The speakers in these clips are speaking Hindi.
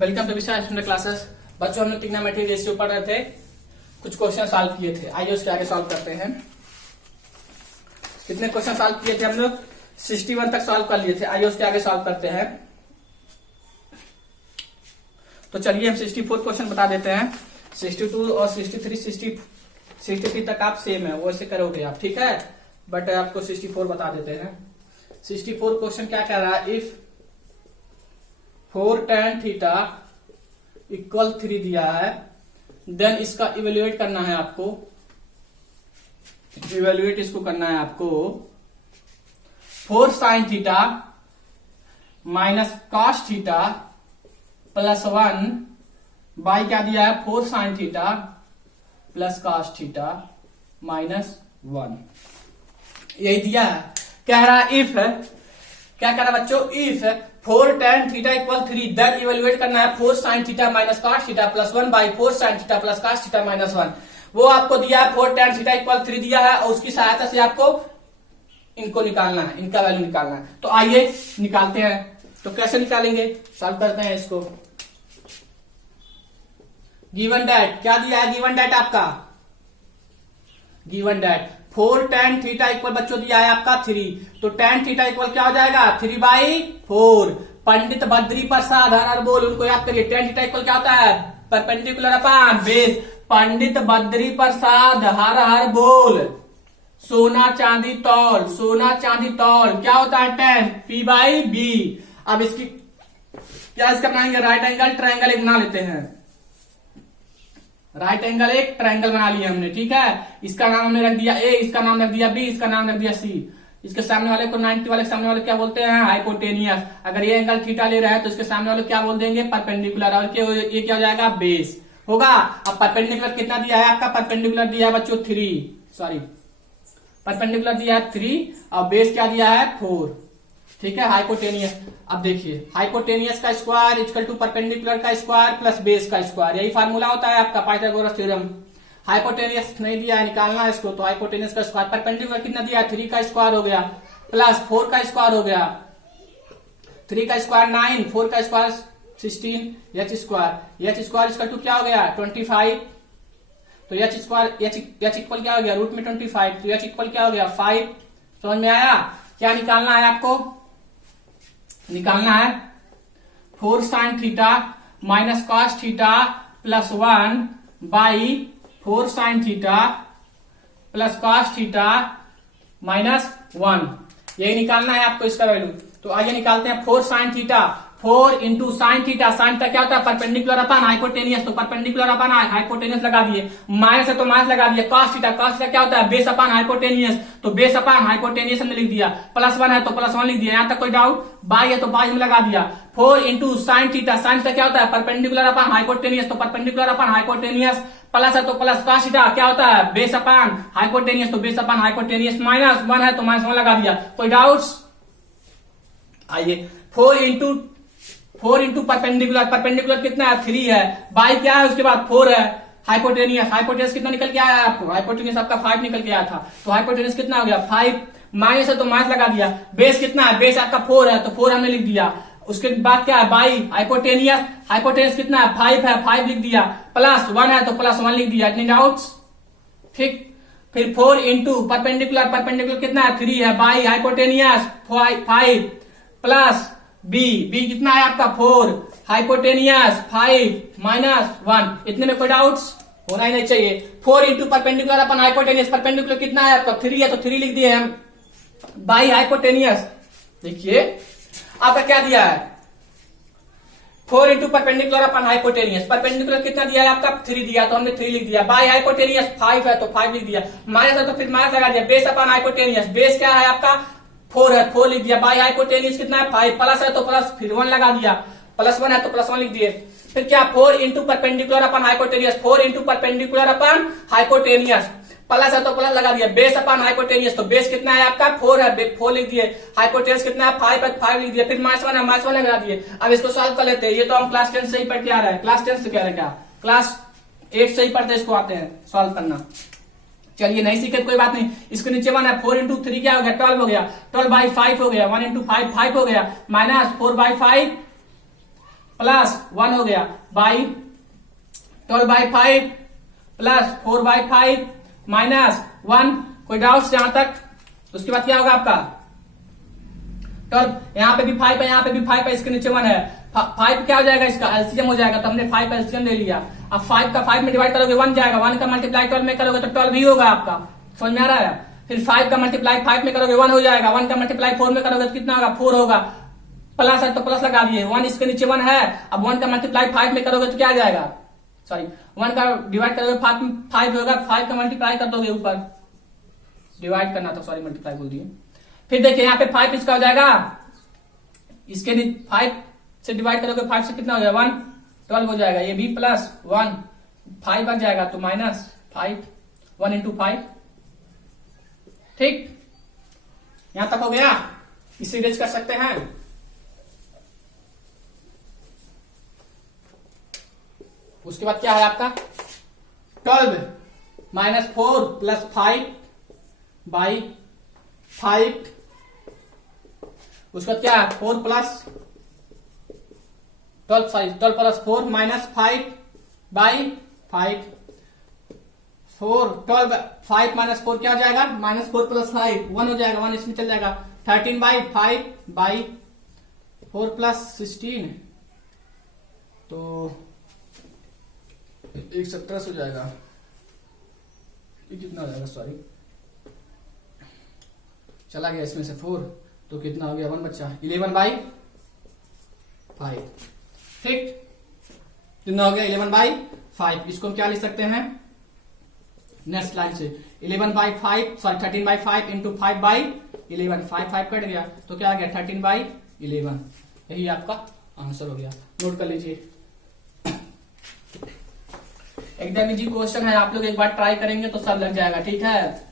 Welcome to Vishal student classes. बच्चों हमने ट्रिग्नोमेट्री रेशियो पढ़ रहे थे, कुछ क्वेश्चन सॉल्व किए थे। आइए उसके आगे सॉल्व करते हैं। कितने क्वेश्चन सॉल्व किए थे हम लोग? 61 तक सॉल्व कर लिए थे। आइए उसके आगे सॉल्व करते हैं। तो चलिए हम 64 क्वेश्चन बता देते हैं। 62 और 63 63 तक आप सेम है, वैसे करोगे आप, ठीक है। बट आपको 64 बता देते हैं। 64 क्वेश्चन क्या कह रहा है? इफ 4 tan थीटा इक्वल 3 दिया है, देन इसका इवेल्युएट करना है आपको। इवेल्युएट इसको करना है आपको 4 sin theta minus cos theta plus 1 by क्या दिया है? 4 sin theta plus cos theta minus 1, यही दिया है। कह रहा है इफ, क्या कह रहा है बच्चों? If 4 tan theta equal 3, then evaluate करना है 4 sin theta minus cos theta plus 1 by 4 sin theta plus cos theta minus 1। वो आपको दिया है 4 tan थीटा इक्वल 3 दिया है, और उसकी सहायता से आपको इनको निकालना है, इनका वैल्यू निकालना है। तो आइए निकालते हैं। तो कैसे निकालेंगे? सॉल्व करते हैं इसको। गिवन डैट क्या दिया है? गिवन डैट आपका given that 4 tan theta equal बच्चों दिया है आपका 3, तो tan थीटा इक्वल क्या हो जाएगा? 3/4। पंडित बद्री प्रसाद हर हर बोल, उनको याद करिए। tan थीटा इक्वल क्या होता है? Perpendicular upon base. Pandit Badri Prasad हर हर बोल, सोना चांदी तौल, सोना चांदी तौल क्या होता है? tan P/B। अब इसकी क्या इसका बनाएंगे? राइट एंगल ट्रायंगल एक बना लेते हैं। राइट एंगल एक ट्रायंगल बना लिया हमने, ठीक है। इसका नाम हमने रख दिया ए, इसका नाम रख दिया बी, इसका नाम रख दिया सी। इसके सामने वाले को 90 वाले के सामने वाले क्या बोलते हैं? हाइपोटेनियस। अगर ये एंगल थीटा ले रहा है तो इसके सामने वाले क्या बोल देंगे? परपेंडिकुलर। और ये क्या हो जाएगा? बेस होगा। अब परपेंडिकुलर कितना दिया है आपका? परपेंडिकुलर दिया है बच्चों 3, सॉरी परपेंडिकुलर दिया है 3 और बेस क्या दिया है? 4, ठीक है। हाइपोटेनियस, अब देखिए हाइपोटेनियस का स्क्वायर इक्वल टू परपेंडिकुलर का स्क्वायर प्लस बेस का स्क्वायर, यही फार्मूला होता है आपका पाइथागोरस थ्योरम। हाइपोटेनियस नहीं दिया है, निकालना है इसको। तो हाइपोटेनियस का स्क्वायर, परपेंडिकुलर कितना दिया है? 3 का स्क्वायर हो गया प्लस 4 का स्क्वायर हो गया। 3 का स्क्वायर 9, 4 का square 16, H square equal to क्या हो गया? 25। तो एच स्क्वायर एच इक्वल क्या हो गया? रूट में 25, तो एच इक्वल क्या हो गया? 5। समझ में आया? क्या निकालना है आपको? निकालना है 4 sin theta minus cos theta plus 1 by 4 sin theta plus cos theta minus 1, यही निकालना है आपको इसका वैल्यू। तो आइए निकालते हैं 4 sin theta. 4 into sine theta, sine theta क्या होता है? परपेंडिकुलर अपॉन हाइपोटेनियस, तो परपेंडिकुलर अपॉन हाइपोटेनियस लगा दिए। माइनस है तो माइनस लगा दिया। कॉस थीटा क्या होता है? बेस अपॉन हाइपोटेनियस, तो बेस अपॉन हाइपोटेनियस हमने लिख दिया। प्लस 1 है तो प्लस 1 लिख दिया। यहां तक कोई डाउट? बाई है तो बाई में लगा दिया। 4 into sine theta, sine theta क्या होता है? परपेंडिकुलर अपॉन हाइपोटेनियस, तो परपेंडिकुलर अपॉन हाइपोटेनियस। प्लस है तो प्लस कॉस थीटा क्या होता है? बेस अपॉन हाइपोटेनियस, तो बेस अपॉन हाइपोटेनियस। माइनस 1 है तो माइनस 1 लगा दिया। कोई डाउट्स? आइए 4 इंटू परपेंडिकुलर कितना है? 3 है। बाई क्या है? उसके बाद 4 है। हाइपोटेनियस कितना निकल के आया है आपको? हाइपोटेनियस आपका 5 निकल के आया था, तो हाइपोटेनियस कितना हो गया? 5। माइनस है तो माइनस लगा दिया। बेस कितना है? बेस आपका 4 है, तो 4 हमने लिख दिया। उसके बाद क्या है? बाई हाइपोटेनियस कितना है? 5 है, 5 लिख दिया। प्लस 1 है तो प्लस 1 लिख दिया। इतनी डाउट्स? ठीक। फिर 4 इंटू परपेंडिकुलर कितना है? 3 है। बाई हाइपोटेनियस 5 प्लस बी कितना है आपका? 4, हाइपोटेनियस 5 माइनस 1। इतने में कोई डाउट्स? होना ही नहीं चाहिए। 4 into perpendicular upon hypotenuse, perpendicular कितना है आपका? 3 है, तो 3 लिख दिए हम। बाई हाइपोटेनियस देखिए आपका क्या दिया है? 4 into perpendicular upon hypotenuse, perpendicular कितना दिया है आपका? 3 दिया, तो हमने 3 लिख दिया। बाई हाइपोटेनियस 5 है तो 5 लिख दिया। माइनस है तो फिर माइनस लगा दिया। बेस अपन हाइपोटेनियस, बेस क्या है आपका? 4 है, 4 लिख दिया। बाई हाइपोटेनियस कितना है? 5। प्लस है तो प्लस फिर 1 लगा दिया। प्लस 1 है तो प्लस 1 लिख दिए। फिर क्या? 4 into perpendicular upon hypotenuse, 4 into perpendicular upon hypotenuse. Plus है तो प्लस लगा दिया। बेस अपॉन हाइपोटेनियस, तो बेस कितना है आपका? 4 है, 4 लिख दिए। हाइपोटेनियस कितना है? 5 है, 5 लिख दिए। फिर माइनस 1 है, माइनस 1 लगा दिए। अब इसको सॉल्व कर लेते हैं। ये तो हम क्लास 10 से ही पढ़ के आ रहे हैं। क्लास 10 से कह रहे हैं क्या? क्लास 8 से ही पढ़ते इसको आते हैं सॉल्व करना। चलिए नहीं सीखे कोई बात नहीं। इसके नीचे 1 है। 4 इंटू 3 क्या हो गया? 12 हो गया। 12/5 हो गया। 1 इंटू 5 5 हो गया। माइनस 4/5 प्लस 1 हो गया बाई 12/5 प्लस 4/5 माइनस 1। कोई डाउट यहां तक? उसके बाद क्या होगा आपका 12, यहाँ पे भी 5 है, यहाँ पे भी 5 है, इसके नीचे 1 है। 5 क्या हो जाएगा? इसका एलसीएम हो जाएगा, तो हमने 5 एलसीएम ले लिया। अब 5 का 5 में डिवाइड करोगे 1 जाएगा, 1 का मल्टीप्लाई 12 में करोगे तो 12 ही होगा आपका। समझ में आ रहा है? फिर 5 का मल्टीप्लाई 5 में करोगे 1 हो जाएगा, 1 का मल्टीप्लाई 4 में करोगे तो कितना होगा? 4 होगा। प्लस है तो प्लस लगा दिए, 1 इसके नीचे 1 है। अब 1 का मल्टीप्लाई 5 में करोगे तो क्या आ जाएगा? सॉरी 1 का डिवाइड करोगे 5 होगा, 5 का मल्टीप्लाई कर दोगे ऊपर, डिवाइड करना था, सॉरी मल्टीप्लाई बोल दिए। फिर देखिए यहाँ पे 5 इसका हो जाएगा, इसके 5 से डिवाइड करोगे 5 से कितना हो जाएगा? 1, 12 हो जाएगा। ये भी प्लस 1 5 बन जाएगा तो माइनस 5, 1 इंटू 5। ठीक, यहां तक हो गया। इसे इरेज कर सकते हैं। उसके बाद क्या है आपका 12 माइनस 4 प्लस 5 बाई 5। उसके बाद क्या है 4 plus 12 plus 4 minus 5 by 5। 5 minus 4 क्या हो जाएगा? माइनस 4 प्लस 5 1 हो जाएगा, 1 इसमें चल जाएगा। 13/5 बाई 4 प्लस 16 तो 117 हो जाएगा। ये कितना हो जाएगा? सॉरी चला गया इसमें से 4, तो कितना हो गया? 1 बच्चा 11/5। ठीक, कितना हो गया? 11/5। इसको हम क्या लिख सकते हैं नेक्स्ट लाइन से? 11/5 सॉरी 13/5 इंटू 5/11। 5 कट गया तो क्या आ गया? 13/11। यही आपका आंसर हो गया। नोट कर लीजिए। एकदम इजी क्वेश्चन है, आप लोग एक बार ट्राई करेंगे तो सब लग जाएगा। ठीक है,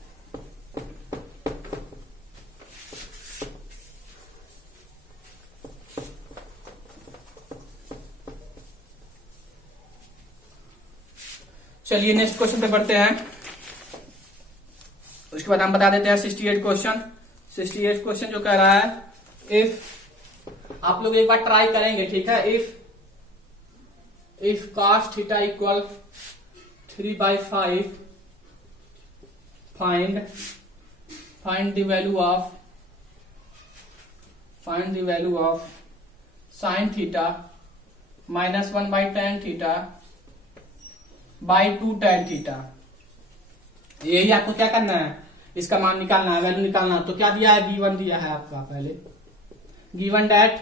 चलिए नेक्स्ट क्वेश्चन पे बढ़ते हैं। उसके बाद हम बता देते हैं 68 क्वेश्चन। 68 क्वेश्चन जो कह रहा है इफ, आप लोग एक बार ट्राई करेंगे। ठीक है, if cos theta equal 3/5 find the value of sin theta minus 1/tan theta by 2 tan theta. यही आपको क्या करना है? इसका मान निकालना है, वैल्यू निकालना है। तो क्या दिया है? गिवन दिया है आपका, पहले given that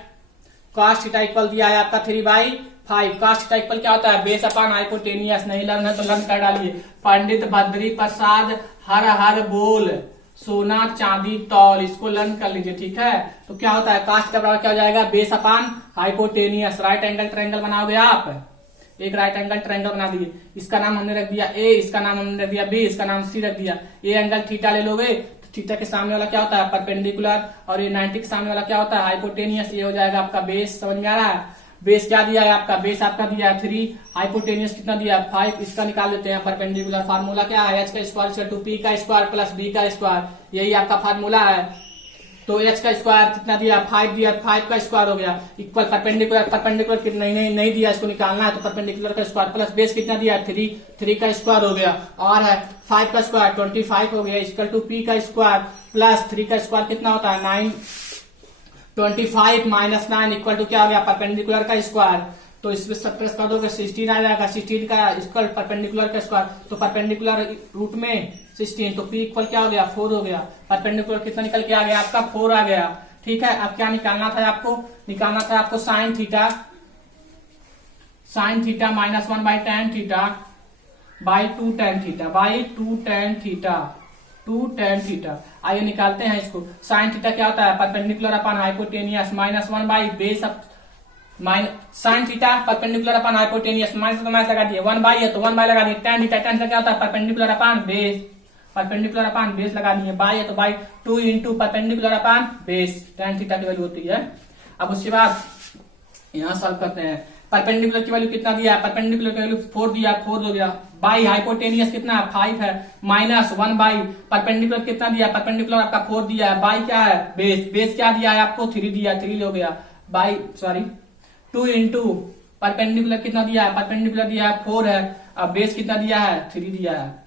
cos theta equal दिया है आपका 3/5। cos थीटा इक्वल क्या होता है? Base upon hypotenuse. नहीं लर्न है तो लर्न कर डालिए। पंडित बद्री प्रसाद हर हर बोल, सोना चांदी तौल, इसको लर्न कर लीजिए। ठीक है, तो क्या होता है? cos थीटा बराबर क्या हो जाएगा? Base upon hypotenuse. Right angle triangle बनाओगे आप, एक राइट एंगल ट्रायंगल बना दिए। इसका नाम हमने रख दिया ए, इसका नाम हमने रख दिया बी, इसका नाम सी रख दिया। ये एंगल थीटा ले लोगे तो थीटा के सामने वाला क्या होता है? परपेंडिकुलर। और ये 90 के सामने वाला क्या होता है? हाइपोटेनियस। ये हो जाएगा आपका बेस। समझ में आ रहा है? बेस क्या दिया है आपका? बेस आपका दिया है 3, हाइपोटेनियस कितना दिया है? 5। इसका निकाल लेते हैं परपेंडिकुलर। फार्मूला क्या है? h का स्क्वायर टू p का स्क्वायर प्लस b का स्क्वायर। यही आपका फार्मूला है। तो h का स्क्वायर कितना दिया? 5 दिया, 5 का स्क्वायर हो गया इक्वल परपेंडिकुलर कितना नहीं दिया, इसको निकालना है। तो परपेंडिकुलर का स्क्वायर प्लस बेस कितना दिया? 3 का स्क्वायर हो गया। और है 5 का स्क्वायर 25 हो गया इक्वल टू p का स्क्वायर प्लस 3 का स्क्वायर कितना होता है? 9। 25 माइनस 9 इक्वल टू क्या हो गया? परपेंडिकुलर का स्क्वायर। तो इसमें सब्ट्रैक्ट कर दोगे 16 आ जाएगा। 16 का इक्वल परपेंडिकुलर का स्क्वायर, तो परपेंडिकुलर रूट में 16, तो p इक्वल क्या हो गया? 4 हो गया। परपेंडिकुलर कितना निकल के आ गया आपका? 4 आ गया। ठीक है, अब क्या निकालना था आपको? निकालना था आपको sine theta minus 1/tan theta by 2 tan theta. आइए निकालते हैं इसको। साइन थीटा क्या होता है? Perpendicular upon hypotenuse minus 1 by base sine theta perpendicular upon hypotenuse. Minus तो माइनस लगा दिए, 1 बाई है तो 1 बाई लगा दिए। tan थीटा क्या होता है? परपेंडिकुलर अपॉन बेस लगा दिए। बाई है तो by 2 into perpendicular upon base, tan theta की वैल्यू होती है। अब उसके बाद यहां सॉल्व करते हैं। परपेंडिकुलर की वैल्यू कितना दिया है? परपेंडिकुलर की वैल्यू 4 दिया, 4 हो गया। बाई हाइपोटेनियस कितना? 5 है माइनस 1 बाई परपेंडिकुलर कितना दिया? परपेंडिकुलर आपका 4 दिया है। बाई क्या है? बेस क्या दिया है आपको? 3 दिया, 3 हो गया। बाई सॉरी 2 इंटू परपेंडिकुलर कितना दिया है, परपेंडिकुलर दिया है 4 है, अब बेस कितना दिया है 3 दिया है।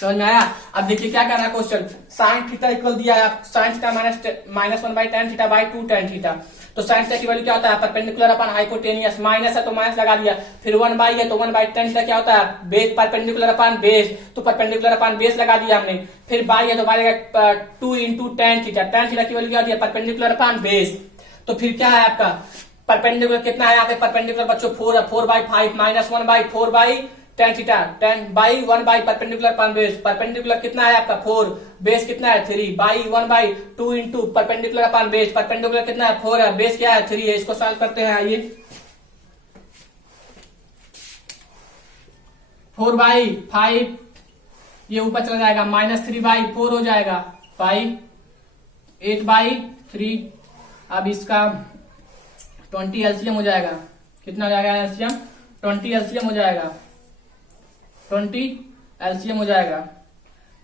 समझ में आया। अब देखिए क्या करना है क्वेश्चन, साइन थीटा इक्वल दिया है sine theta minus 1 by tan theta by 2 tan theta. तो साइन थीटा की वैल्यू क्या होता है, परपेंडिकुलर अपन हाइपोटेनियस, माइनस है तो माइनस लगा दिया, फिर 1 बाई है तो 1 बाई टेन थीटा क्या होता है बेस, परपेंडिकुलर अपन बेस, तो परपेंडिकुलर अपन बेस लगा दिया हमने, फिर बाई है तो बाई 2 इंटू टेन थीटा की वैल्यू क्या होती है परपेंडिकुलर अपन बेस। तो फिर क्या है आपका परपेंडिकुलर कितना है, यहाँ पे परपेंडिकुलर बच्चों 4 है, 4 by 5 minus 1 by 4 by tan theta, 10 by 1 by perpendicular पान बेस, परपेंडिकुलर कितना है आपका 4, बेस कितना है 3 बाई 1 बाई 2 इंटू परपेंडिकुलर पान बेस, परपेंडिकुलर कितना है 4 है, बेस क्या है 3 है। इसको सॉल्व करते हैं, आइए 4 बाई 5 ये ऊपर चला जाएगा, माइनस 3 बाई 4 हो जाएगा 5, 8 बाई 3, अब इसका 20 एलसीएम हो जाएगा, कितना हो जाएगा एलसीएम 20 एलसीएम हो जाएगा, 20 एलसीएम हो जाएगा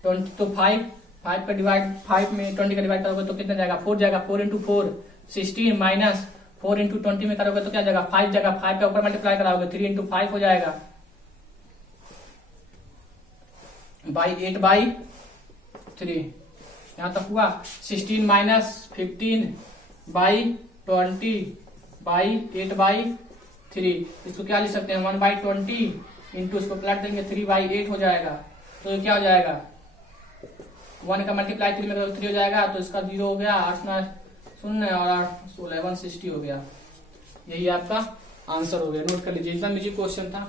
20, तो 5 का डिवाइड 5 में 20 का डिवाइड करोगे तो कितना जाएगा 4 जाएगा, 4 इंटू 4 16 माइनस 4 इंटू 20 में करोगे तो क्या जाएगा 5 जाएगा, 5 का ऊपर मल्टीप्लाई कराओगे 3 इंटू 5 हो जाएगा बाई 8 बाई 3, यहां तक हुआ 16 माइनस 15 बाई 20 बाई 8 बाई 3, इसको क्या लिख सकते हैं 1 बाई 20 इंटू इसको प्लट देंगे 3 बाई 8 हो जाएगा, तो ये क्या हो जाएगा 1 का मल्टीप्लाई 3 में 3 हो जाएगा, तो इसका 0 हो गया, 8 0 और 8 16 160 हो गया। यही आपका आंसर हो गया, नोट कर लीजिए, इतना इजी क्वेश्चन था,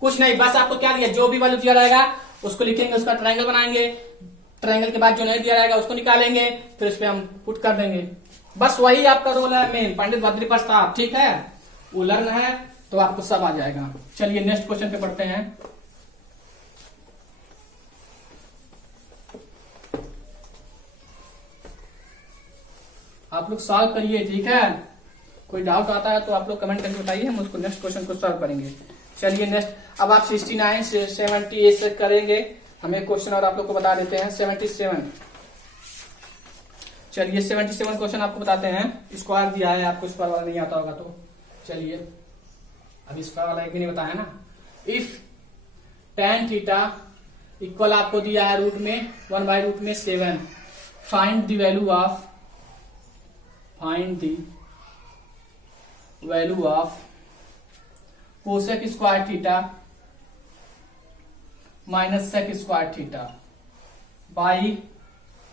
कुछ नहीं, बस आपको क्या दिया जो भी वैल्यू दिया रहेगा उसको लिखेंगे, उसका ट्रायंगल बनाएंगे, ट्रायंगल के बाद जो नहीं दिया रहेगा उसको निकालेंगे, फिर उस पर हम पुट कर देंगे, बस वही आपका रोल है मेन, पंडित बद्री प्रस्ताव, ठीक है, वो लर्न है तो आपको सब आ जाएगा। चलिए नेक्स्ट क्वेश्चन पे पढ़ते हैं। आप लोग सॉल्व करिए, ठीक है, कोई डाउट आता है तो आप लोग कमेंट करके बताइए, हम उसको नेक्स्ट क्वेश्चन को सॉल्व करेंगे। चलिए नेक्स्ट, अब आप 69 से 78 से करेंगे, हम एक क्वेश्चन और आप लोग को बता देते हैं 77। चलिए 77 क्वेश्चन आपको बताते हैं, स्क्वायर दिया है आपको, स्क्वायर वाला नहीं आता होगा तो चलिए, अभी स्क्वायर वाला एक भी नहीं बताया ना। इफ tan थीटा इक्वल आपको दिया है रूट में 1 बाई रूट में 7, find the value of cosec square theta minus sec square theta by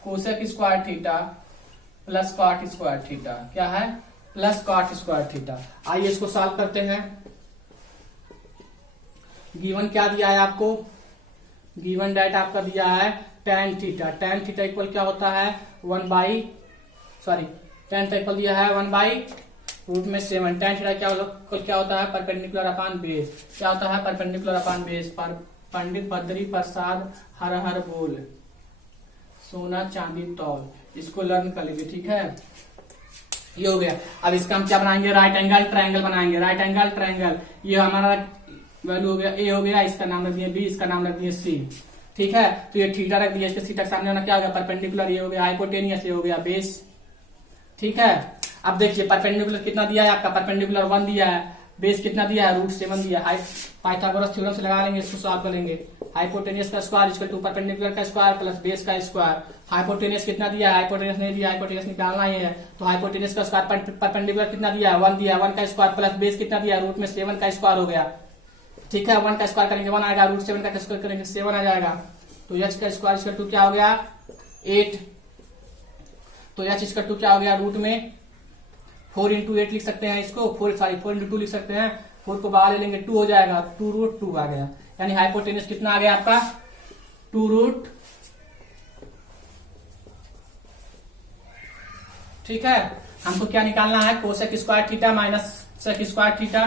cosec square theta plus cot square theta, क्या है प्लस कॉट स्क्वायर थीटा। आइए इसको सॉल्व करते हैं। गिवन क्या दिया है आपको, गिवन डेट आपका दिया है tan थीटा इक्वल क्या होता है 1 बाई tan थीटा इक्वल दिया है 1 बाई रूट में 7, tan थीटा क्या होता है परपेंडिकुलर अपान बेस, क्या होता है परपेंडिकुलर अपान बेस। पर पंडित बद्री प्रसाद हर हर बोल, सोना चांदी तौल, इसको लर्न कर लीजिए, ठीक है, ये हो गया। अब इसका हम क्या बनाएंगे, राइट एंगल ट्रायंगल बनाएंगे, राइट एंगल ट्रायंगल, ये हमारा वैल्यू हो गया ए हो गया, इसका नाम रख दिया बी, इसका नाम रख दिया सी, ठीक है, तो ये थीटा रख दिया, इसके सी तक सामने होना क्या हो गया परपेंडिकुलर, ये हो गया हाइपोटेनियस, ये हो गया बेस, ठीक है। अब देखिए परपेंडिकुलर कितना दिया है आपका, परपेंडिकुलर 1 दिया है, बेस कितना दिया है रूट 7 दिया है, पाइथागोरस थ्योरम से लगा लेंगे, इसको सॉल्व करेंगे। हाइपोटेनियस का स्क्वायर इक्वल टू परपेंडिकुलर का स्क्वायर प्लस बेस का स्क्वायर, हाइपोटेनियस कितना दिया है, हाइपोटेनियस नहीं दिया, हाइपोटेनियस निकालना ही है, तो हाइपोटेनियस का स्क्वायर परपेंडिकुलर कितना दिया है 1 दिया है, 1 का स्क्वायर प्लस बेस कितना दिया रूट में 7 का स्क्वायर हो गया, ठीक है, 1 का स्क्वायर करेंगे 1 आएगा, रूट 7 का स्क्वायर करेंगे 7 आ जाएगा, तो एच का स्क्वायर इक्वल टू क्या हो गया 8, तो एच इक्वल टू क्या हो गया रूट में 4 इंटू 8 लिख सकते हैं इसको, 4 इंटू 2 लिख सकते हैं, 4 को बाहर ले लेंगे 2 हो जाएगा, 2 रूट 2 आ गया, यानी हाइपोटेनियस कितना आ गया आपका 2 रूट, ठीक है। हमको क्या निकालना है cosec square theta minus sec square theta,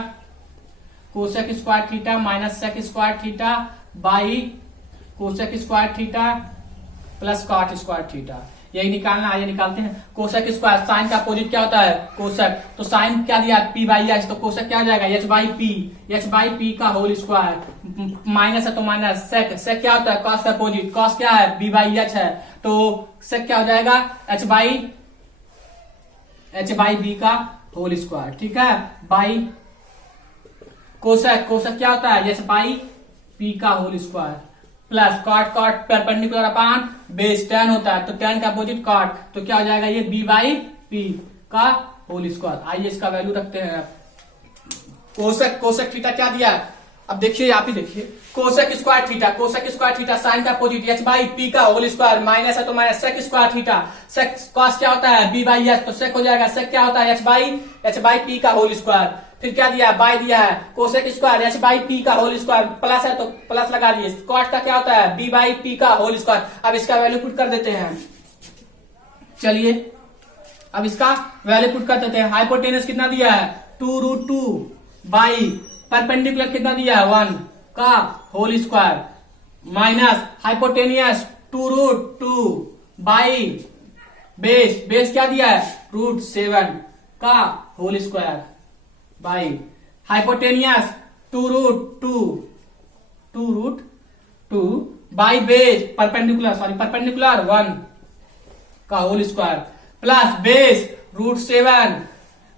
cosec square theta minus sec square theta by cosec square theta plus cot square theta, यही निकालना। आइए निकालते हैं। कोसेक स्क्वायर, साइन का अपोजिट क्या होता है कोसेक, तो साइन क्या दिया पी बाई एच, तो कोसेक क्या हो जाएगा एच बाई पी का होल स्क्वायर, माइनस है तो माइनस, सेक क्या होता है कॉस का अपोजिट, कॉस क्या है बी बाई एच है, तो सेक क्या हो जाएगा एच बाई बी का होल स्क्वायर, ठीक है। बाई कोसेक, कोसेक क्या होता है, जैसे बाई पी का whole square plus cot, cot perpendicular upon base tan होता है, तो tan का अपोजिट कॉट, तो क्या हो जाएगा ये b बाई पी का होल स्क्वायर। आइए इसका वैल्यू रखते हैं। कोसेक, कोसेक थीटा क्या दिया है, अब देखिए आप ही देखिए, cosec square theta, cosec square theta sine का अपोजिट h बाई पी का होल स्क्वायर, माइनस है तो माइनस सेक स्क्वायर थीटा, सेक कॉस क्या होता है b बाई एच, तो सेक हो जाएगा, सेक क्या होता है h बाई पी का होल स्क्वायर, फिर क्या दिया है बाई दिया है, cosec square h by P का होल स्क्वायर, प्लस है तो प्लस लगा दिए, कॉट का क्या होता है b बाई पी का होल स्क्वायर। अब इसका वैल्यू पुट कर देते हैं, चलिए अब इसका वैल्यू पुट कर देते हैं। हाइपोटेनस कितना दिया है 2√2 बाई परपेंडिकुलर कितना दिया है 1 का whole square, minus hypotenuse 2√2 by base, base क्या दिया है √7 का whole square by hypotenuse 2√2 by base perpendicular 1 का whole square plus base √7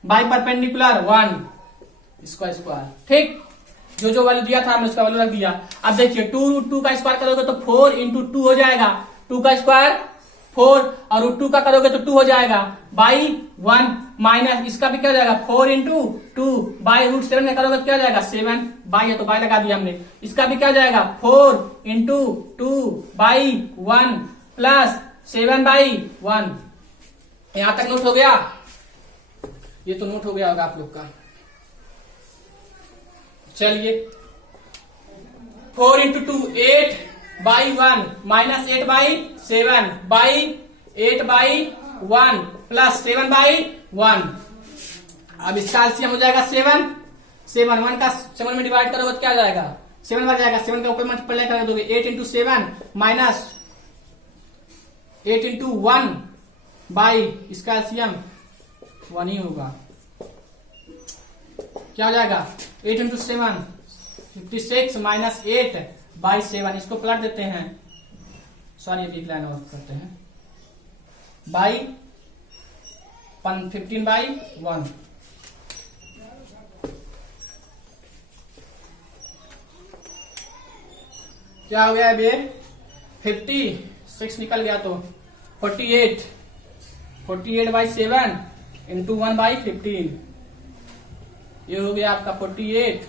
by perpendicular 1 इसका स्क्वायर, ठीक। जो जो वैल्यू दिया था हमने उसका वैल्यू रख दिया। अब देखिए 2√2 का स्क्वायर करोगे तो 4 इंटू 2 हो जाएगा, 2 का स्क्वायर 4 और √2 का करोगे तो 2 हो जाएगा बाई 1 माइनस इसका भी क्या हो जाएगा 4 इंटू 2 बाई √7 का करोगे तो क्या हो जाएगा 7 बाई है तो बाई लगा दिया हमने, इसका भी क्या हो जाएगा 4 इंटू 2 बाई 1 प्लस 7 बाई 1। यहां तक नोट हो गया, ये तो नोट हो गया होगा आप लोग का। चलिए 4 into 2 8 by 1 minus 8 by 7 by 8 by 1 plus 7 by 1। अब इसका एलसीएम हो जाएगा 7, 1 का 7 में डिवाइड करोगे तो क्या जाएगा 7 बार जाएगा, 7 का ऊपर मल्टीप्लाई कर दोगे 8 इंटू 7 माइनस 8 इंटू 1 बाई इसका एलसीएम 1 ही होगा, क्या हो जाएगा 8 इंटू 7 56 माइनस 8 बाई 7, इसको पलट देते हैं, सॉरी एक लाइन और करते हैं, बाई 15 बाई 1। क्या हो गया बे 56 निकल गया तो 48 बाई 7 इंटू 1 बाई 15, ये हो गया आपका 48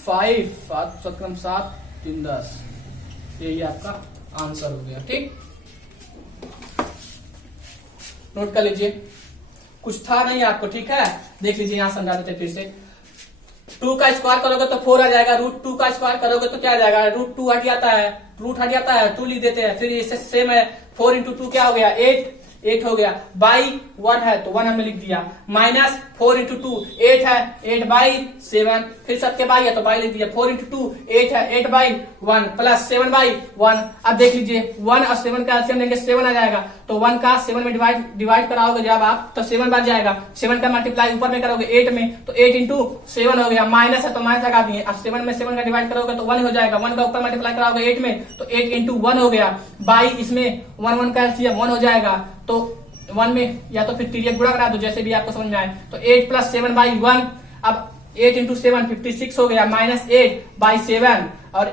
5 7 7 7 3 10, यही आपका आंसर हो गया, ठीक। नोट कर लीजिए, कुछ था नहीं आपको, ठीक है। देख लीजिए यहां समझा देते फिर से, 2 का स्क्वायर करोगे तो 4 आ जाएगा, √2 का स्क्वायर करोगे तो क्या आ जाएगा √2 हट जाता है, रूट हट जाता है 2 लिख देते हैं, फिर इससे सेम है 4 इंटू 2 क्या हो गया 8 हो गया, बाई 1 है तो 1 हमने लिख दिया, माइनस 4 इंटू 2 8 है 8 बाई 7, फिर सबके बाई है तो बाई लिख दिया, 4 इंटू 2 8 है 8 बाई 1 प्लस 7 बाई 1। अब देख लीजिए 1 और 7 का एलसीएम लेंगे 7 आ जाएगा, तो 1 का 7 में डिवाइड कराओगे जब आप तो 7 बार जाएगा, 7 का मल्टीप्लाई ऊपर में करोगे 8 में तो 8 इंटू 7 हो गया, माइनस है तो माइनस लगा दिए, अब 7 में 7 का डिवाइड करोगे तो 1 हो जाएगा, 1 का ऊपर मल्टीप्लाई कराओगे 8 में तो 8 इंटू 1 हो गया, बाई इसमें 1 का एलसीएम 1 हो जाएगा, तो 1 में या तो फिर तिरियक गुणा करा दो जैसे भी आपको समझ में आए, तो 8 प्लस 7 बाई 1, अब 8 इंटू 7 56 हो गया, माइनस 8 बाई 7 और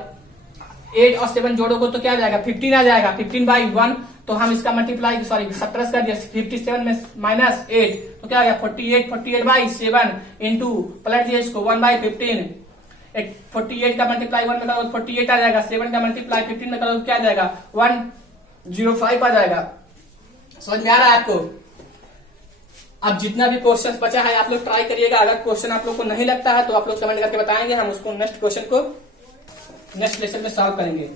8 और 7 जोड़ोगे तो क्या आ जाएगा 15 आ जाएगा, 15 बाई 1, तो हम इसका मल्टीप्लाई सॉरी सब्ट्रैक्ट कर दिया, 57 में माइनस 8 तो क्या आ गया 48 बाई 7 इंटू पलट दिया इसको 1 बाई 15, 48 का मल्टीप्लाई 1 में करोगे 48 आ जाएगा, 7 का मल्टीप्लाई 15 में करोगे क्या आ जाएगा 105 आ जाएगा। समझ में आ रहा है आपको? अब जितना भी क्वेश्चन बचा है आप लोग ट्राई करिएगा, अगर क्वेश्चन आप लोग को नहीं लगता है तो आप लोग कमेंट करके बताएंगे, हम उसको नेक्स्ट क्वेश्चन को नेक्स्ट लेक्चर में सॉल्व करेंगे।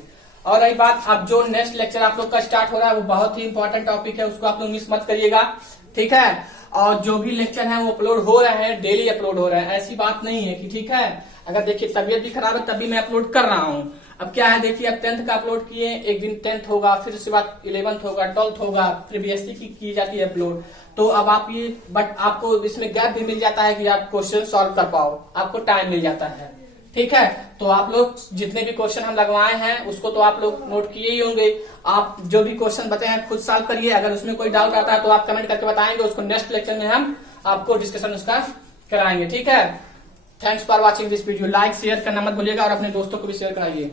और रही बात, अब जो नेक्स्ट लेक्चर आप लोग का स्टार्ट हो रहा है वो बहुत ही इंपॉर्टेंट टॉपिक है, उसको आप लोग मिस मत करिएगा, ठीक है। और जो भी लेक्चर है वो अपलोड हो रहे हैं, डेली अपलोड हो रहे हैं, ऐसी बात नहीं है कि ठीक है। अगर देखिए तबीयत भी खराब है तभी मैं अपलोड कर रहा हूँ। अब क्या है देखिए, अब 10th का अपलोड किए, एक दिन 10th होगा, फिर उसके बाद 11th होगा, 12th होगा, फिर बीएससी की जाती है अपलोड, तो अब आप ये बट आपको इसमें गैप भी मिल जाता है कि आप क्वेश्चन सॉल्व कर पाओ, आपको टाइम मिल जाता है, ठीक है। तो आप लोग जितने भी क्वेश्चन हम लगवाए हैं उसको तो आप लोग नोट किए ही होंगे। आप जो भी क्वेश्चन बताए हैं खुद सॉल्व करिए। अगर उसमें कोई डाउट आता है तो आप कमेंट करके बताएंगे, उसको नेक्स्ट लेक्चर में हम आपको डिस्कशन उसका कराएंगे। ठीक है। Thanks for watching this video. Like share करना मत भूलिएगा और अपने दोस्तों को भी शेयर कराइए।